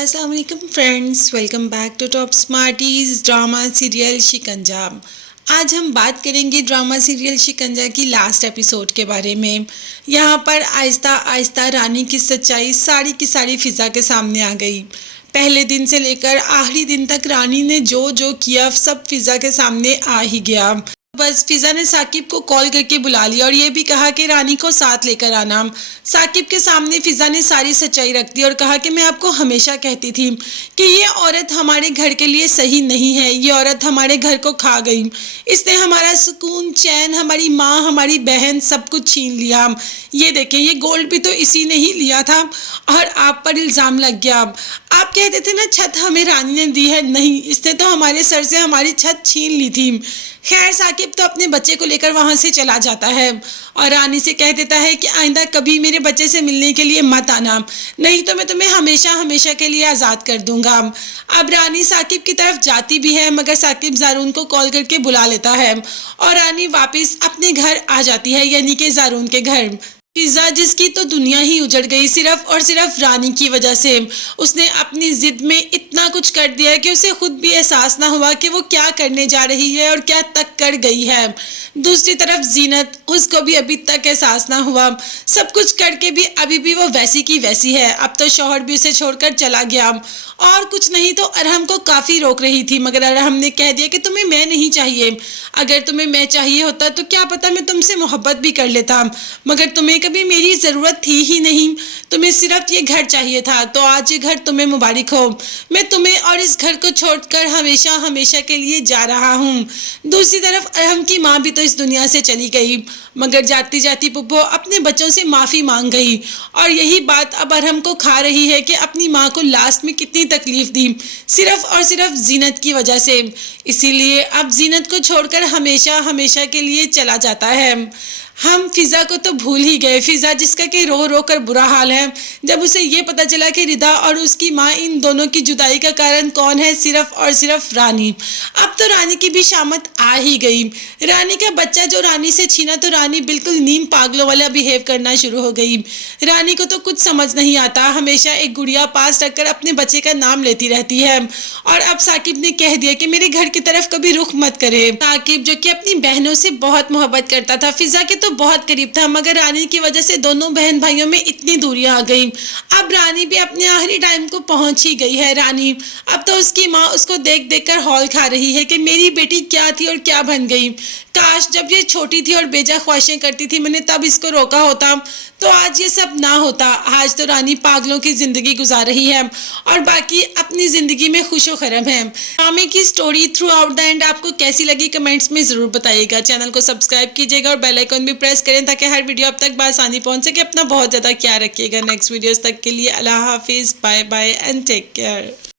अस्सलाम वालेकुम friends, welcome back to top smarties drama serial Shikanja. आज हम बात करेंगे ड्रामा सीरियल शिकंजा की लास्ट एपिसोड के बारे में। यहाँ पर आहिस्ता आहिस्ता रानी की सच्चाई सारी की सारी फिज़ा के सामने आ गई। पहले दिन से लेकर आखिरी दिन तक रानी ने जो जो किया सब फिज़ा के सामने आ ही गया। बस फिज़ा ने साकिब को कॉल करके बुला लिया और ये भी कहा कि रानी को साथ लेकर आना। साकिब के सामने फिज़ा ने सारी सच्चाई रख दी और कहा कि मैं आपको हमेशा कहती थी कि ये औरत हमारे घर के लिए सही नहीं है, ये औरत हमारे घर को खा गई, इसने हमारा सुकून, चैन, हमारी माँ, हमारी बहन सब कुछ छीन लिया। ये देखें, ये गोल्ड भी तो इसी ने ही लिया था और आप पर इल्ज़ाम लग गया। आप कहते थे ना छत हमें रानी ने दी है, नहीं, इसने तो हमारे सर से हमारी छत छीन ली थी। खैर, साकिब तो अपने बच्चे को लेकर वहाँ से चला जाता है और रानी से कह देता है कि आइंदा कभी मेरे बच्चे से मिलने के लिए मत आना, नहीं तो मैं तुम्हें हमेशा हमेशा के लिए आज़ाद कर दूंगा। अब रानी साकिब की तरफ जाती भी है मगर साकिब ज़ारून को कॉल करके बुला लेता है और रानी वापस अपने घर आ जाती है, यानी कि ज़ारून के घर। फिज़ा जिसकी तो दुनिया ही उजड़ गई सिर्फ और सिर्फ रानी की वजह से। उसने अपनी जिद में इतना कुछ कर दिया कि उसे खुद भी एहसास ना हुआ कि वो क्या करने जा रही है और क्या तक कर गई है। दूसरी तरफ जीनत, उसको भी अभी तक एहसास ना हुआ, सब कुछ करके भी अभी भी वो वैसी की वैसी है। अब तो शौहर भी उसे छोड़कर चला गया और कुछ नहीं तो अरहम को काफ़ी रोक रही थी मगर अरहम ने कह दिया कि तुम्हें मैं नहीं चाहिए, अगर तुम्हें मैं चाहिए होता तो क्या पता मैं तुमसे मोहब्बत भी कर लेता, मगर तुम्हें कभी मेरी ज़रूरत थी ही नहीं, तुम्हें सिर्फ ये घर चाहिए था, तो आज ये घर तुम्हें मुबारक हो। मैं तुम्हें और इस घर को छोड़कर हमेशा हमेशा के लिए जा रहा हूँ। दूसरी तरफ अरहम की माँ भी तो इस दुनिया से चली गई मगर जाती जाती पुप्पो अपने बच्चों से माफ़ी मांग गई और यही बात अब अरहम को खा रही है कि अपनी माँ को लास्ट में कितनी तकलीफ़ दी सिर्फ और सिर्फ जीनत की वजह से। इसीलिए अब जीनत को छोड़कर हमेशा हमेशा के लिए चला जाता है। हम फिज़ा को तो भूल ही गए, फिज़ा जिसका कि रो रो कर बुरा हाल है जब उसे ये पता चला कि रिदा और उसकी माँ इन दोनों की जुदाई का कारण कौन है, सिर्फ और सिर्फ रानी। अब तो रानी की भी शामत आ ही गई। रानी का बच्चा जो रानी से छीना तो रानी बिल्कुल नीम पागलों वाला बिहेव करना शुरू हो गई। रानी को तो कुछ समझ नहीं आता, हमेशा एक गुड़िया पास रखकर अपने बच्चे का नाम लेती रहती है और अब साकिब ने कह दिया कि मेरे घर की तरफ कभी रुख मत करे। साकिब जो कि अपनी बहनों से बहुत मोहब्बत करता था, फिज़ा के तो बहुत करीब था मगर रानी की वजह से दोनों बहन भाइयों में इतनी दूरियां आ गई। अब रानी भी अपने आखिरी टाइम को पहुंच ही गई है। रानी अब तो उसकी माँ उसको देख देख कर हौल खा रही है कि मेरी बेटी क्या थी और क्या बन गई। काश जब ये छोटी थी और बेजा ख्वाहिशें करती थी मैंने तब इसको रोका होता तो आज ये सब ना होता। आज तो रानी पागलों की ज़िंदगी गुजार रही है और बाकी अपनी ज़िंदगी में खुशो खरम है। ड्रामे की story through out the end आपको कैसी लगी कमेंट्स में ज़रूर बताइएगा। चैनल को सब्सक्राइब कीजिएगा और बेल आइकन भी प्रेस करें ताकि हर वीडियो आप तक बआसानी पहुंच सके। अपना बहुत ज़्यादा ख्याल रखिएगा। नेक्स्ट वीडियोज़ तक के लिए अल्लाह हाफिज़, bye bye and take care.